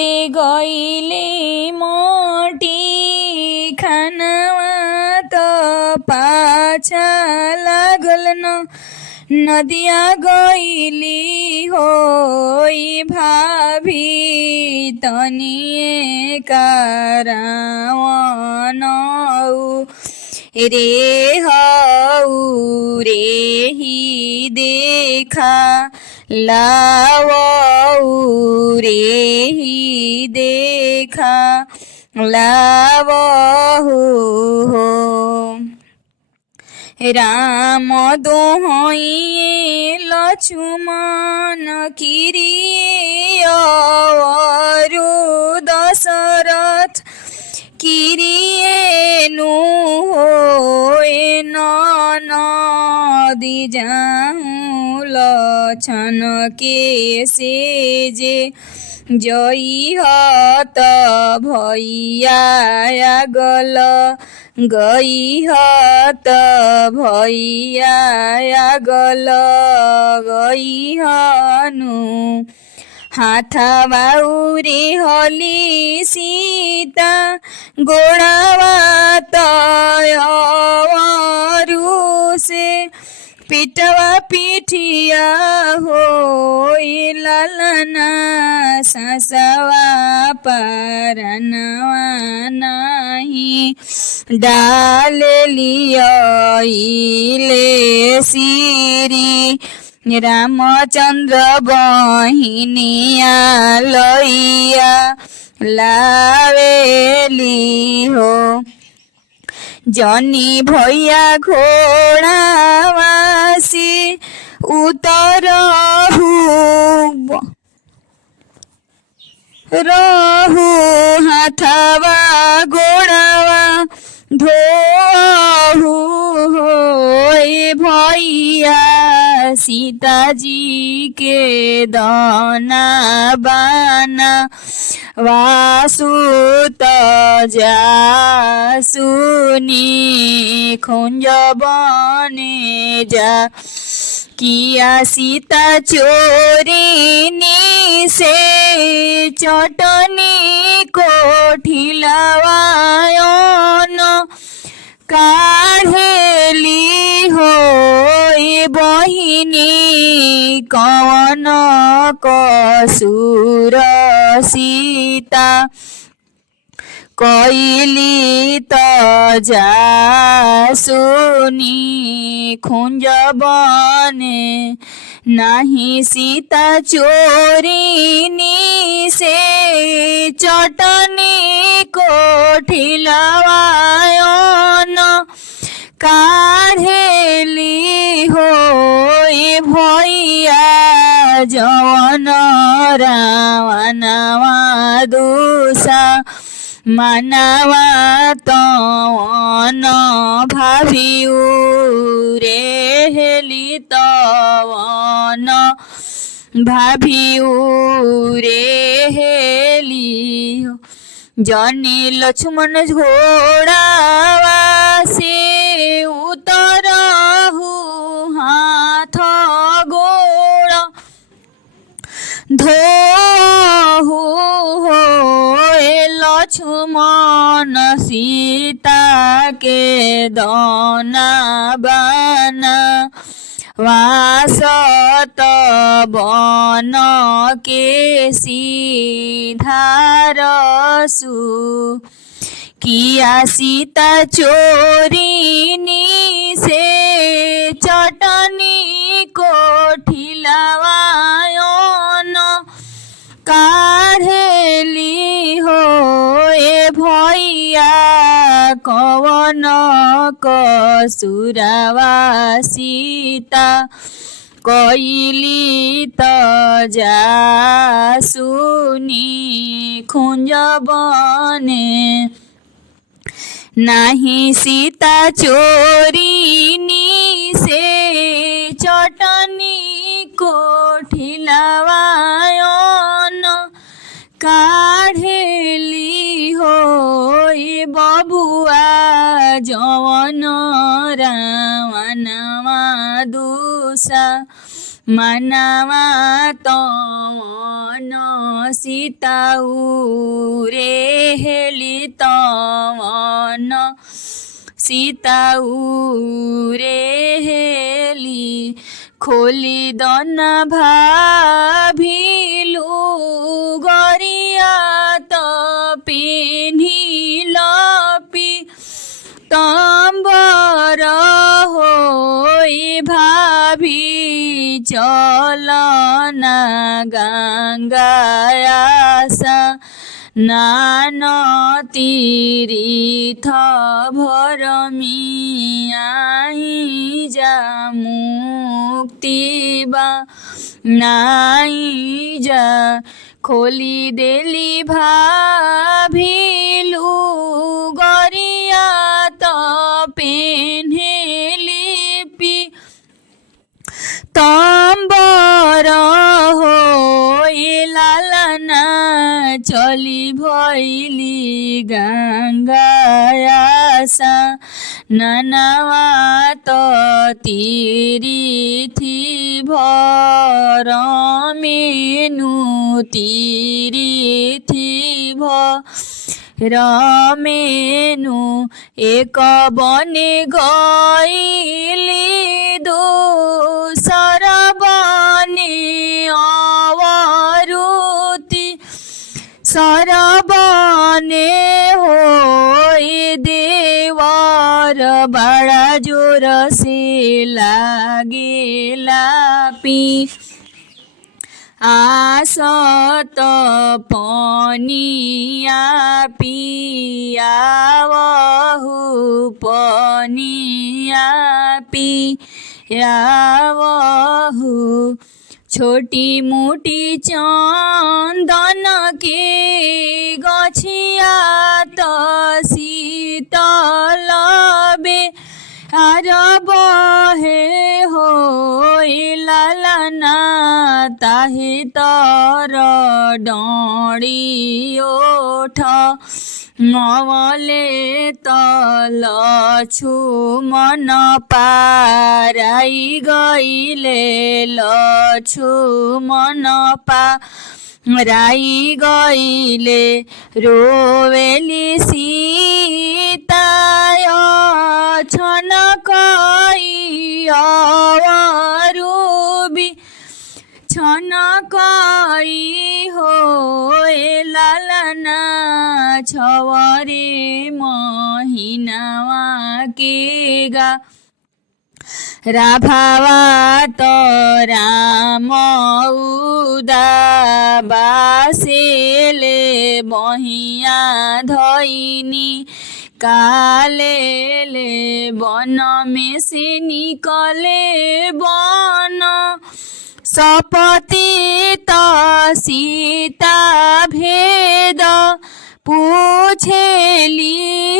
पड़े गईले मोटी खानवा तो पाछा लागल न नदिया गईली होई भाभी तनिए कारवन रे हऊ रे ही देखा लावऊ रे ही देखा लावहु हो। राम दोहइए लक्ष्मण किरिए अवरु दशरथ किरिए नु होए नदी जाऊँ लक्षण के सेजे जई हत भैया गल गई हत भैया गल गई हनु हाथ बाउरे हली सीता गोड़ावा तयरू से पिटवा पिठिया हो ललना ससवा परनवा नहीं डाल लियले सिरी रामचंद्र बहिनिया लइया लावेली हो। जनी भैया घोड़ावासी उतरहु रहु हाथवा गोड़ावा धोहु होए भैया सीताजी के दाना बाना वासुत जासुनी खुंज बने जा किया सीता चोरिनी से चटनी कोठिलवायन काढ़ेली हो बहिनी कवन कसुर सीता कइली त जासुनी खुंज बने नहीं सीता चोरिनी से चटनी कोठिलवायन काढ़ेली हो भैया जवन रावणवा दूसा मानवा तवन भावियु रे हेली तवन भावियु रे हेली जनी लक्ष्मण घोड़ावा से उतरहु हाथ गोड़ धोहु होए लक्ष्मण सीता के दाना बाना वासत बन के सीधारसु किया सीता चोरिनी से चटनी कोठिलवायन काढ़ेली हो भैया कवन कसुरवा सीता कइली त जासुनी खुंज बने नहीं सीता चोरिनी से चटनी कोठिलवायन काढ़ेली हो बबुआ जवन रावणवा दूसा मनवा तवन सीताऊ रे हेली तवन सीताऊ रे हेली खोली दन भाभिलु गरिया त पेन्हिल तम्बर होई भाभी चलना गङ्गायासा नान तीर्थ भरमियाही जा मुक्ति बा नाई जा खोली देली भाभिलु गरिया त पेन्हेली तम्बर होई लालना चली भैली गङ्गायासा ननवा त तिरिथि भरमेनु तिरिथि रमेनु एक बने गइली दोसर बने अवरुति सरबने होई देवर बड़ा जोर से लागेला पी आसत पनिया पियावहु पनिया पियावहु छोटी मोटी चंदन के गछिया त शीतल बहे होई लालना ताहि तर डोरी ओठ नवले तल छुमन पाराई गइले लछुमन पाराई गइले रोवेली सीताय छनकै अवरुबी छनकै होए लालना छवरे महिनावा के गा राभावा त राम उदाबासेले बहिया धइनी कालेले वन में से निकले वन सपति त सीता भेद पूछेली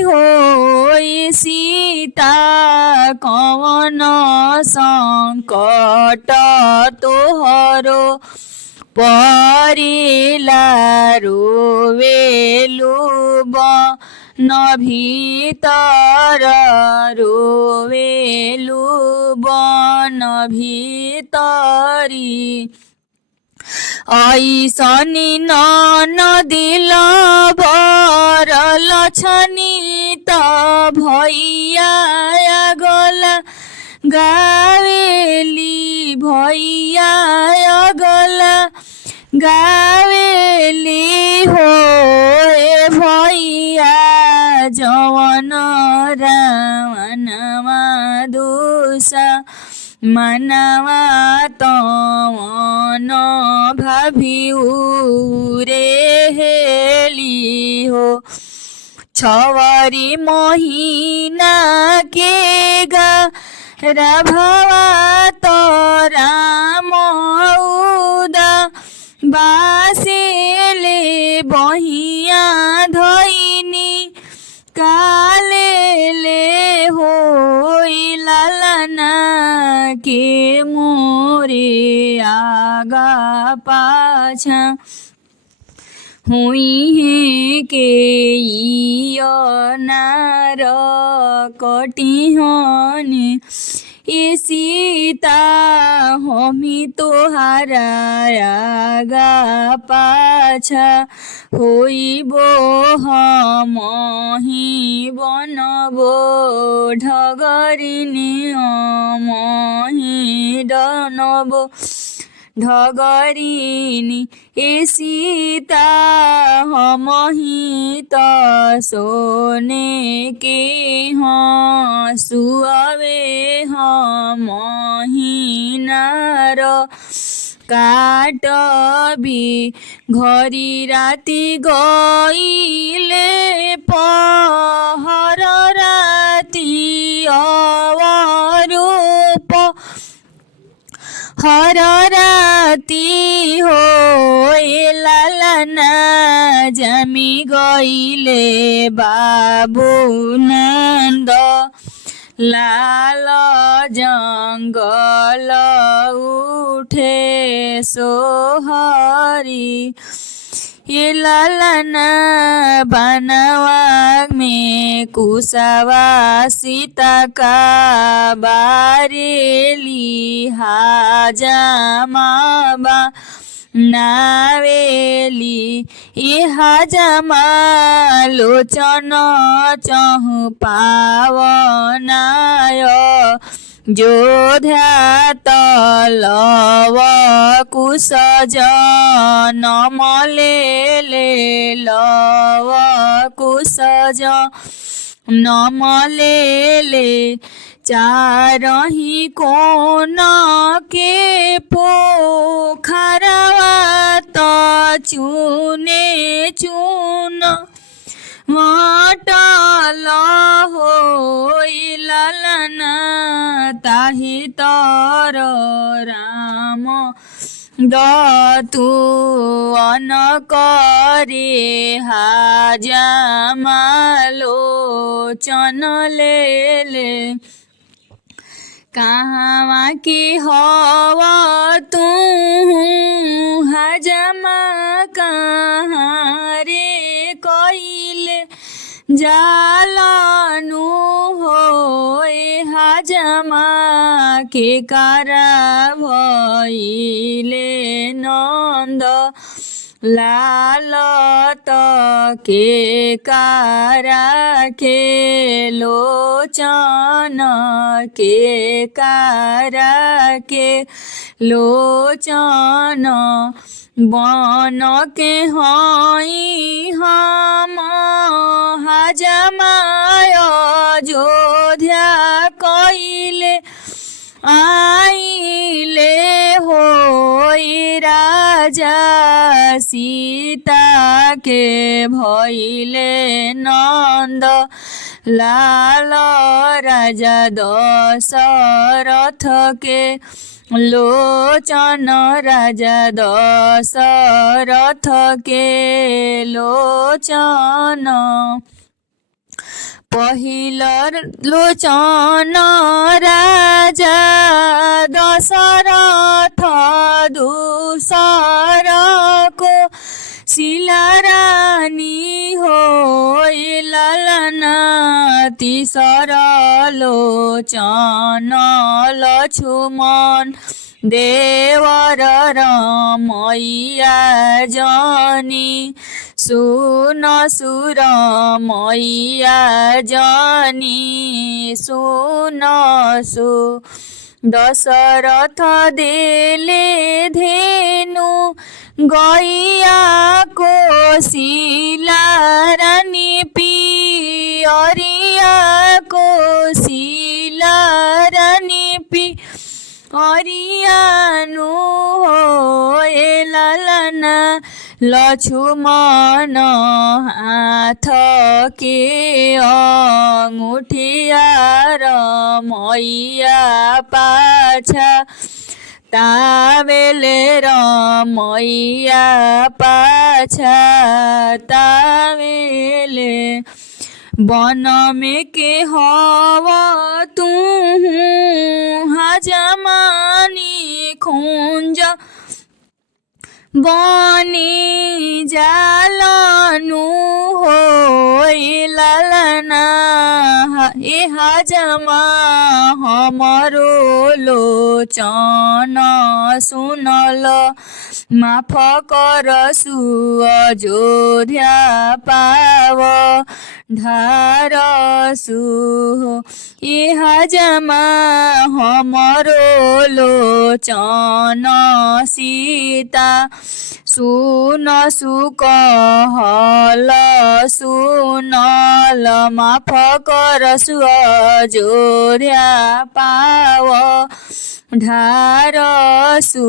होई सीता कवन संकट तोहरो परिला रोवेलु बन भीतर रोवेलु बन भीतरी ऐसनी नदिल बर लछनी त भैया गला गावेली भैया गला गावेली होए भैया जवन रावणवा दोषा मनवा तवन भाभिउ रे हेली हो छवरी महीना के गा राभावा त राम उदा बासेले बहिया धइनी कालेले होई लालना के मोरे आगा पाछा हुई है के इयो नार कटिहने ए सीता हमी तोहारा आगा पाछा होइबो हमही बनबो ढगरिनी हमही डनबो ढगरिनी ए सीता हमही त सोने के हँसुअवे हमही नार काटबी घरी राति गइले पहर राति अवरूप हर राति हो लालना जमी गइले बाबु नन्द लाल जङ्गल उठे सोहरी ये लालना बनवा में कुशवा सीता का बारेली हाजमाबा नावेली ये हाजमा लोचन चहु पावनाय जोध्या तलव कुश नमलेले लव कुश नमलेले चारही कोन के पोखरवा त चुने चुन मटल हो लालना ताहि तर राम दतु अनकरे हाजमालोचन लेले कहाँ के हव तू हाजमा कहाँ रे कइले जालनु हो हाजमा के कारा भइले नन्द लाल के कारा के लोचन के कारा के लोचन बन के हई हम हाजमाय जोध्या कइले आइले हो राजा सीता के भइले नन्द लाल राजा दशरथ के लोचन राजा दशरथ के लोचन पहिल लोचन राजा दशरथ दूसरको शिला रानी हो लालना तीसर लोचन लक्ष्मण देवर रमैया जनी सुन सुर मैया जनी सुन सु दशरथ देले धेनु गैया को शिला रानी पियरिया को शिला रानी पियरियानु हो लालना लक्ष्मण हाथ के अंगूठिया रमैया पाछा तावेले रमैया पाछा तावेले वन में के हव तू हाजमानी खुंज बनी जालनु हो लालना एहा जमा हमरो लोचन सुनल माफ करसु अयोध्या पाव ढारसु एहा जमा हमरो लोचन सीता सुनसु कहल सुनल माफ करसु अयोध्या पाव ढारसु